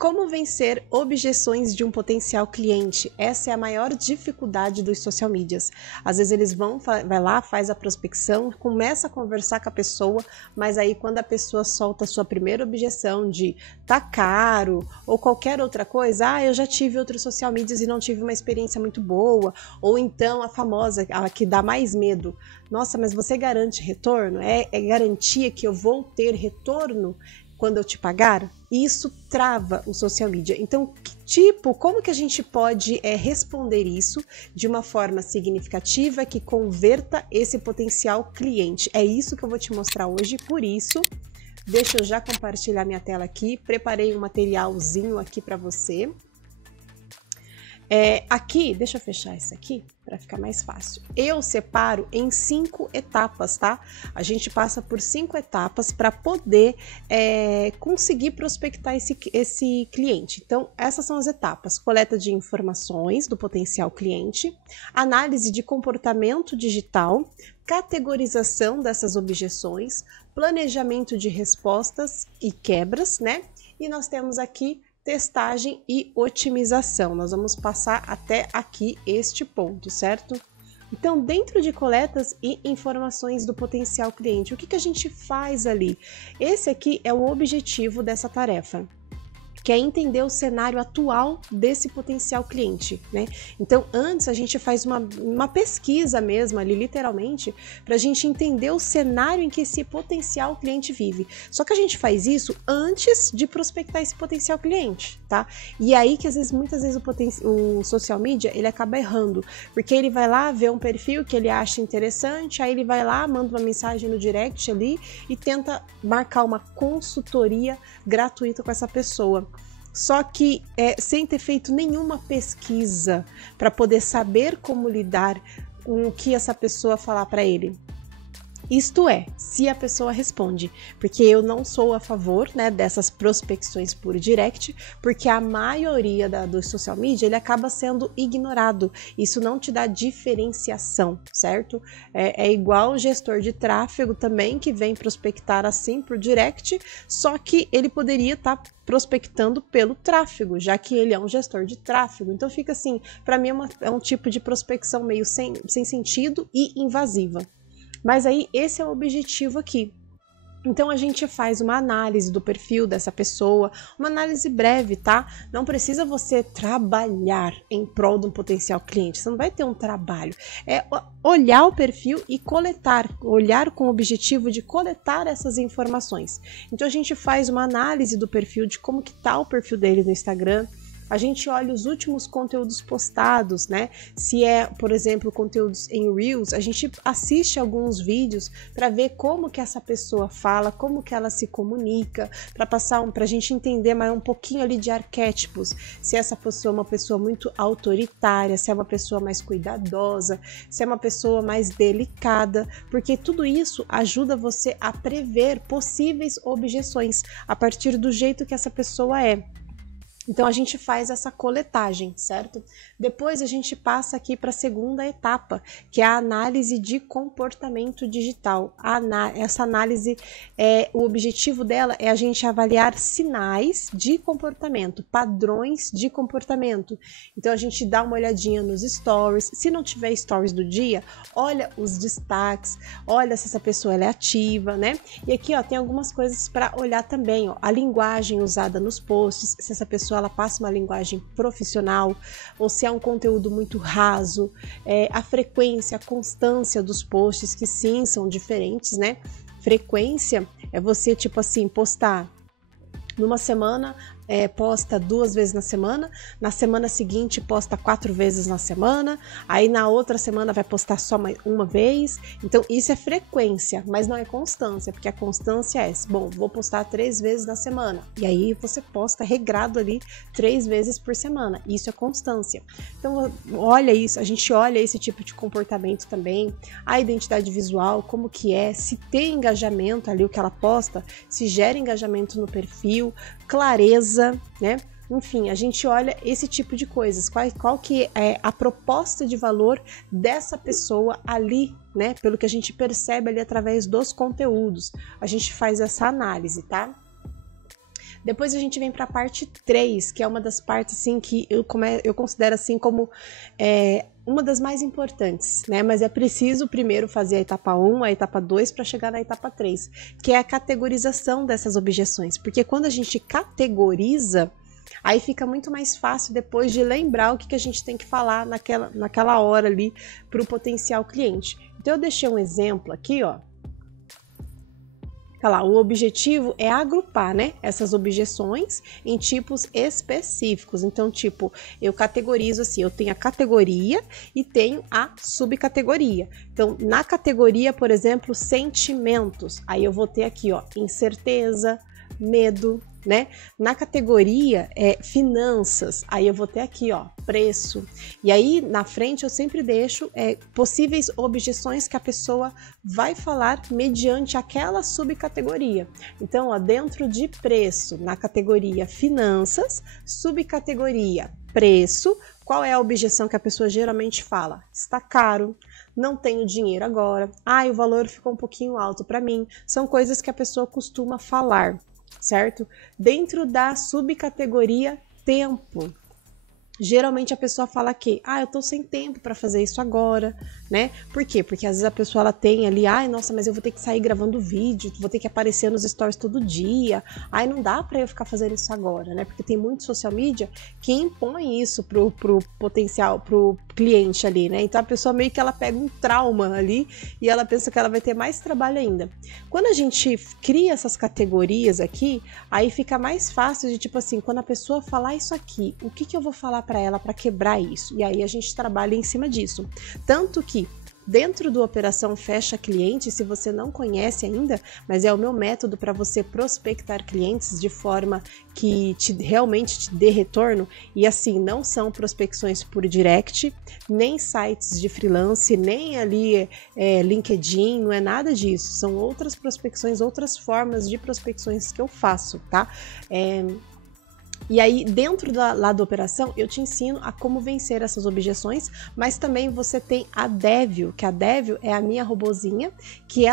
Como vencer objeções de um potencial cliente? Essa é a maior dificuldade dos social medias. Às vezes eles vai lá, faz a prospecção, começa a conversar com a pessoa, mas aí quando a pessoa solta a sua primeira objeção de tá caro ou qualquer outra coisa, eu já tive outros social medias e não tive uma experiência muito boa, ou então a famosa, a que dá mais medo. Nossa, mas você garante retorno? É garantia que eu vou ter retorno quando eu te pagar? E isso trava o social media. Então, como que a gente pode responder isso de uma forma significativa que converta esse potencial cliente? É isso que eu vou te mostrar hoje, por isso, deixa eu já compartilhar minha tela aqui, preparei um materialzinho aqui para você. Aqui, deixa eu fechar isso aqui para ficar mais fácil. Eu separo em 5 etapas, tá? A gente passa por 5 etapas para poder conseguir prospectar esse cliente. Então, essas são as etapas: coleta de informações do potencial cliente, análise de comportamento digital, categorização dessas objeções, planejamento de respostas e quebras, né? E nós temos aqui testagem e otimização. Nós vamos passar até aqui este ponto, certo? Então, dentro de coletas e informações do potencial cliente, o que a gente faz ali? Esse aqui é o objetivo dessa tarefa, que é entender o cenário atual desse potencial cliente, né? Então, antes a gente faz uma pesquisa mesmo ali, literalmente, para a gente entender o cenário em que esse potencial cliente vive. Só que a gente faz isso antes de prospectar esse potencial cliente, tá? E aí que muitas vezes o social media, ele acaba errando, porque ele vai lá ver um perfil que ele acha interessante, aí ele vai lá, manda uma mensagem no direct ali e tenta marcar uma consultoria gratuita com essa pessoa. Só que sem ter feito nenhuma pesquisa para poder saber como lidar com o que essa pessoa falar para ele. Isto é, se a pessoa responde, porque eu não sou a favor, né, dessas prospecções por direct, porque a maioria do social media, ele acaba sendo ignorado. Isso não te dá diferenciação, certo? É igual o gestor de tráfego também, que vem prospectar assim por direct, só que ele poderia estar prospectando pelo tráfego, já que ele é um gestor de tráfego. Então fica assim, para mim é um tipo de prospecção meio sem sentido e invasiva. Mas aí esse é o objetivo aqui. Então a gente faz uma análise do perfil dessa pessoa, uma análise breve, tá? Não precisa você trabalhar em prol de um potencial cliente, você não vai ter um trabalho. É olhar o perfil e coletar, olhar com o objetivo de coletar essas informações. Então a gente faz uma análise do perfil, de como que tá o perfil dele no Instagram. A gente olha os últimos conteúdos postados, né? Se é, por exemplo, conteúdos em Reels, a gente assiste alguns vídeos para ver como que essa pessoa fala, como que ela se comunica, para a gente entender mais um pouquinho ali de arquétipos. Se essa pessoa é uma pessoa muito autoritária, se é uma pessoa mais cuidadosa, se é uma pessoa mais delicada, porque tudo isso ajuda você a prever possíveis objeções a partir do jeito que essa pessoa é. Então a gente faz essa coletagem, certo? Depois a gente passa aqui para a segunda etapa, que é a análise de comportamento digital. Essa análise, o objetivo dela é a gente avaliar sinais de comportamento, padrões de comportamento. Então a gente dá uma olhadinha nos stories. Se não tiver stories do dia, olha os destaques, olha se essa pessoa é ativa, né? E aqui tem algumas coisas para olhar também, a linguagem usada nos posts, se essa pessoa ela passa uma linguagem profissional ou se é um conteúdo muito raso, a frequência, a constância dos posts, que sim, são diferentes, né? Frequência é você, tipo assim, postar numa semana, posta 2 vezes na semana seguinte posta 4 vezes na semana, aí na outra semana vai postar só uma vez. Então isso é frequência, mas não é constância, porque a constância é, bom, vou postar 3 vezes na semana, e aí você posta regrado ali 3 vezes por semana, isso é constância. Então olha isso, a gente olha esse tipo de comportamento também, a identidade visual, como que é, se tem engajamento ali o que ela posta, se gera engajamento no perfil, clareza, né? Enfim, a gente olha esse tipo de coisas, qual que é a proposta de valor dessa pessoa ali, né? Pelo que a gente percebe ali através dos conteúdos, a gente faz essa análise, tá? Depois a gente vem para a parte 3, que é uma das partes assim que eu considero assim como uma das mais importantes, né? Mas é preciso primeiro fazer a etapa 1, a etapa 2 para chegar na etapa 3, que é a categorização dessas objeções. Porque quando a gente categoriza, aí fica muito mais fácil depois de lembrar o que a gente tem que falar naquela hora ali para o potencial cliente. Então eu deixei um exemplo aqui, ó. Olha lá, o objetivo é agrupar, né, essas objeções em tipos específicos. Então, tipo, eu categorizo assim, eu tenho a categoria e tenho a subcategoria. Então, na categoria, por exemplo, sentimentos, aí eu vou ter aqui, ó, incerteza, medo, né? Na categoria finanças, aí eu vou ter aqui, ó, preço. E aí na frente eu sempre deixo possíveis objeções que a pessoa vai falar mediante aquela subcategoria. Então, ó, dentro de preço, na categoria finanças, subcategoria preço, qual é a objeção que a pessoa geralmente fala? Está caro, não tenho dinheiro agora, o valor ficou um pouquinho alto para mim. São coisas que a pessoa costuma falar, certo? Dentro da subcategoria tempo, geralmente a pessoa fala que, eu tô sem tempo para fazer isso agora, né? Por quê? Porque às vezes a pessoa ela tem ali, nossa, mas eu vou ter que sair gravando vídeo, vou ter que aparecer nos stories todo dia, não dá para eu ficar fazendo isso agora, né? Porque tem muito social media que impõe isso pro potencial, pro cliente ali, né? Então a pessoa meio que ela pega um trauma ali e ela pensa que ela vai ter mais trabalho ainda. Quando a gente cria essas categorias aqui, aí fica mais fácil de tipo assim, quando a pessoa falar isso aqui, o que eu vou falar para ela para quebrar isso? E aí a gente trabalha em cima disso. Tanto que dentro do Operação Fecha Cliente, se você não conhece ainda, mas é o meu método para você prospectar clientes de forma que realmente te dê retorno, e assim, não são prospecções por direct, nem sites de freelance, nem ali LinkedIn, não é nada disso, são outras prospecções, outras formas de prospecções que eu faço, tá? E aí, dentro lá da operação, eu te ensino a como vencer essas objeções, mas também você tem a Devil, que a Devil é a minha robozinha, que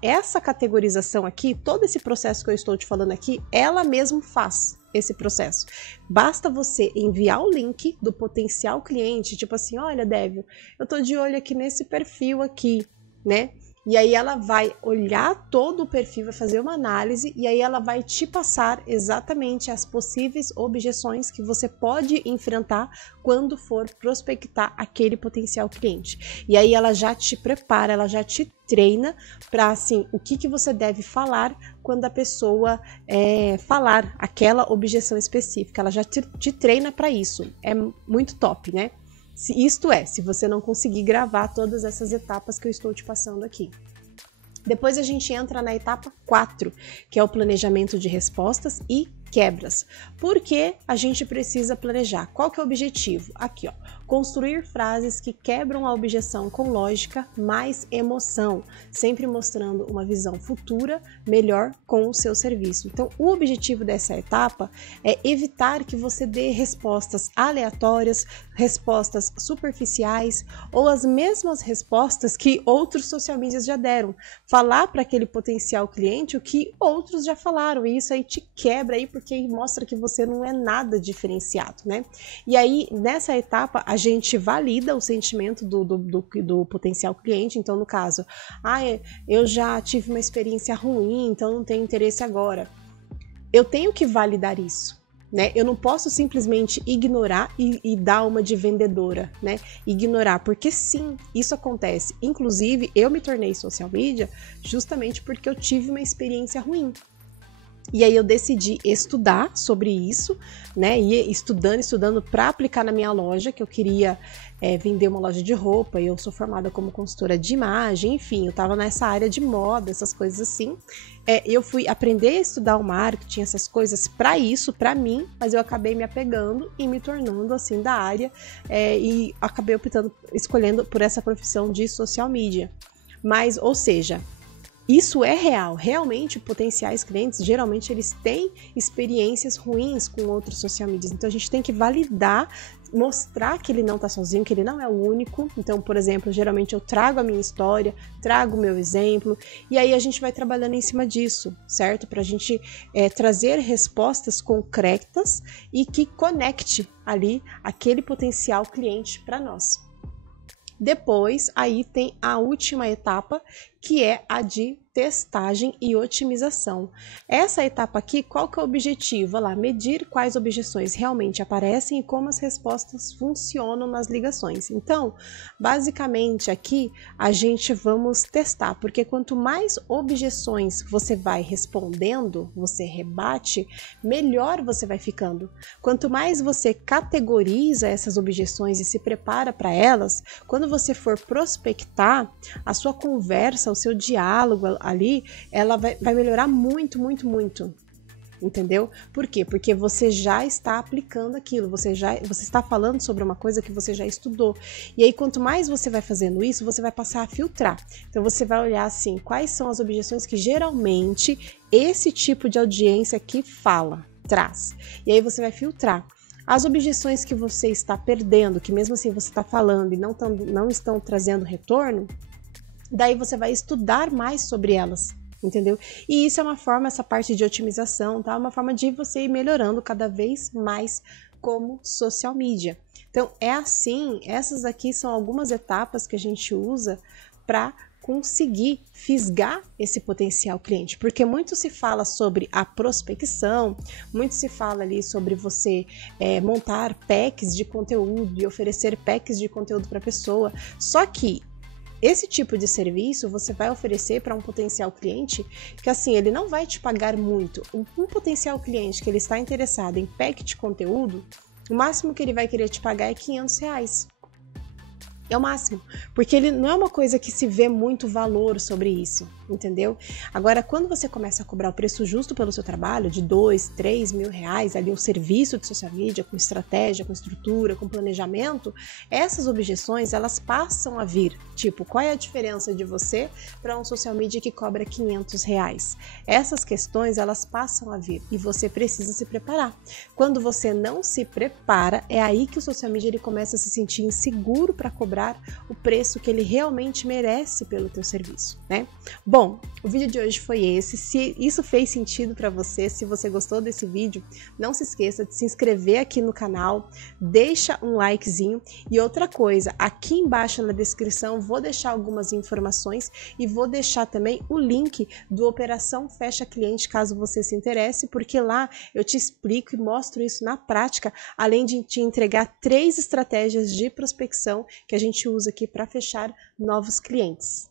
essa categorização aqui, todo esse processo que eu estou te falando aqui, ela mesma faz esse processo. Basta você enviar o link do potencial cliente, tipo assim, olha, Devil, eu tô de olho aqui nesse perfil aqui, né? E aí ela vai olhar todo o perfil, vai fazer uma análise e aí ela vai te passar exatamente as possíveis objeções que você pode enfrentar quando for prospectar aquele potencial cliente. E aí ela já te prepara, ela já te treina para assim, o que você deve falar quando a pessoa falar aquela objeção específica. Ela já te treina para isso. É muito top, né? Se você não conseguir gravar todas essas etapas que eu estou te passando aqui. Depois a gente entra na etapa 4, que é o planejamento de respostas e quebras. Por que a gente precisa planejar? Qual que é o objetivo? Aqui, ó, construir frases que quebram a objeção com lógica mais emoção, sempre mostrando uma visão futura melhor com o seu serviço. Então, o objetivo dessa etapa é evitar que você dê respostas aleatórias, respostas superficiais ou as mesmas respostas que outros social medias já deram. Falar para aquele potencial cliente o que outros já falaram, e isso aí te quebra aí porque mostra que você não é nada diferenciado, né? E aí, nessa etapa, a gente valida o sentimento do potencial cliente. Então, no caso, eu já tive uma experiência ruim, então não tenho interesse agora. Eu tenho que validar isso, né? Eu não posso simplesmente ignorar e dar uma de vendedora, né? Ignorar, porque sim, isso acontece. Inclusive, eu me tornei social media justamente porque eu tive uma experiência ruim. E aí eu decidi estudar sobre isso, né? E estudando para aplicar na minha loja, que eu queria vender uma loja de roupa, e eu sou formada como consultora de imagem, enfim, eu estava nessa área de moda, essas coisas assim. Eu fui aprender a estudar o marketing, essas coisas para isso, para mim, mas eu acabei me apegando e me tornando assim da área e acabei escolhendo por essa profissão de social media. Mas, ou seja, Isso é real, realmente potenciais clientes, geralmente eles têm experiências ruins com outros social medias, então a gente tem que validar, mostrar que ele não está sozinho, que ele não é o único. Então, por exemplo, geralmente eu trago a minha história, trago o meu exemplo, e aí a gente vai trabalhando em cima disso, certo? Para a gente trazer respostas concretas e que conecte ali aquele potencial cliente para nós. Depois, aí tem a última etapa, que é a de testagem e otimização. Essa etapa aqui, qual que é o objetivo? Olha lá, medir quais objeções realmente aparecem e como as respostas funcionam nas ligações. Então, basicamente aqui a gente vamos testar, porque quanto mais objeções você vai respondendo, você rebate, melhor você vai ficando. Quanto mais você categoriza essas objeções e se prepara para elas, quando você for prospectar, a sua conversa, o seu diálogo ali, ela vai melhorar muito, muito, muito. Entendeu? Por quê? Porque você já está aplicando aquilo, você está falando sobre uma coisa que você já estudou. E aí, quanto mais você vai fazendo isso, você vai passar a filtrar. Então, você vai olhar assim, quais são as objeções que geralmente esse tipo de audiência aqui traz. E aí você vai filtrar. As objeções que você está perdendo, que mesmo assim você está falando e não estão trazendo retorno, daí você vai estudar mais sobre elas, entendeu? E isso é uma forma, essa parte de otimização, tá? Uma forma de você ir melhorando cada vez mais como social media. Então, é assim, essas aqui são algumas etapas que a gente usa para conseguir fisgar esse potencial cliente, porque muito se fala sobre a prospecção, muito se fala ali sobre você montar packs de conteúdo e oferecer packs de conteúdo para a pessoa, só que esse tipo de serviço você vai oferecer para um potencial cliente que assim, ele não vai te pagar muito. Um potencial cliente que ele está interessado em pack de conteúdo, o máximo que ele vai querer te pagar é R$500. É o máximo, porque ele não é uma coisa que se vê muito valor sobre isso, entendeu? Agora, quando você começa a cobrar o preço justo pelo seu trabalho, de R$2, R$3.000, ali um serviço de social media, com estratégia, com estrutura, com planejamento, essas objeções, elas passam a vir. Tipo, qual é a diferença de você para um social media que cobra R$500? Essas questões, elas passam a vir e você precisa se preparar. Quando você não se prepara, é aí que o social media ele começa a se sentir inseguro para cobrar o preço que ele realmente merece pelo teu serviço, né? Bom, o vídeo de hoje foi esse. Se isso fez sentido para você, se você gostou desse vídeo, não se esqueça de se inscrever aqui no canal, deixa um likezinho e outra coisa, aqui embaixo na descrição vou deixar algumas informações e vou deixar também o link do Operação Fecha Cliente, caso você se interesse, porque lá eu te explico e mostro isso na prática, além de te entregar 3 estratégias de prospecção que a gente usa aqui para fechar novos clientes.